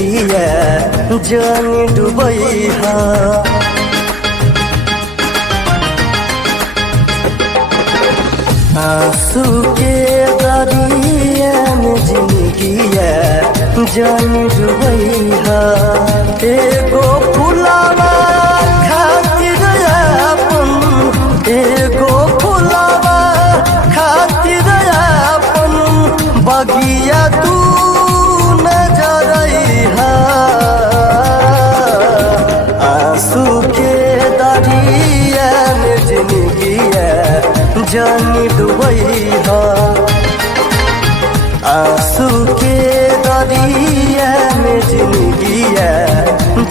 जिंदगिया जानी डुबैहा। आंसू के दरिया में जिंदगिया जानी डुबैहा। एगो फुलावा खातिर अपन, एगो फुलावा खातिर अपन बगिया तू नजरैहा। आंसू के दरिया में जिंदगिया जानी डुबैहा। आंसू के दरिया में जिंदगिया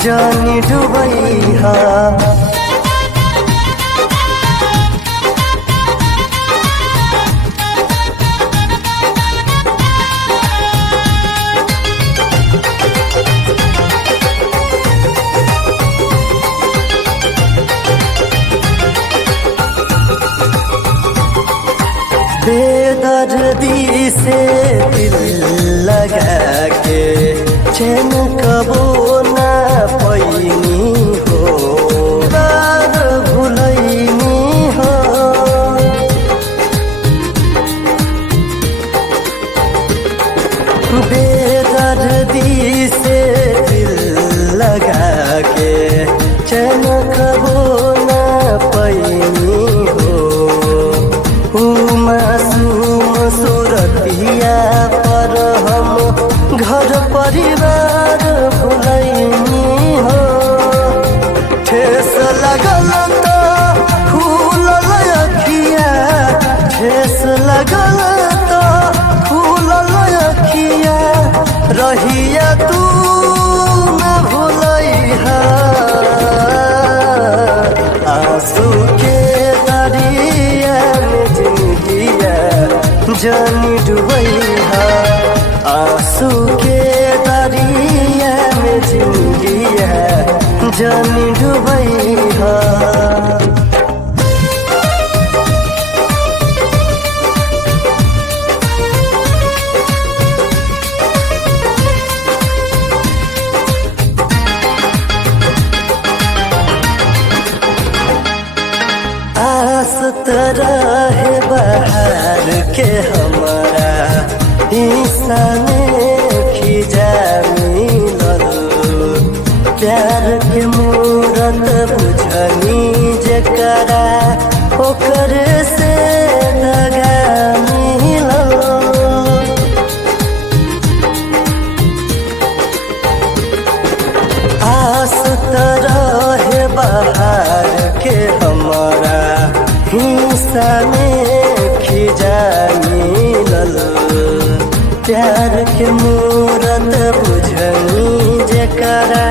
जानी डुबैहा। बेदर्दी से दिल लगा के चैन कबो न पैनी हो, बार भुलैनी हो। बेदर्दी से दिल लगा के चैन कबो न पैनी हो। मासूम सूरतिया पर हम घर परिवार भुलैनी हो। ठेस लगल तो खुलल अखिया, ठेस लगल तो खुलल अखिया। रहिया तू न भुलैहा। आंसू के दरिया जानी डुबैहा। आंसू के दरिया में जिंदगिया जानी डुबैहा। आस तरह है बहार के हमारा हिस्सा में खिजा मिलल। प्यार के मूरत बुझनी जकरा ओकर से दगा मिलल। आस तरह है बहार के हमारा हिस्सा में खिजा मिलल। प्यार के मूरत बुझनी जकरा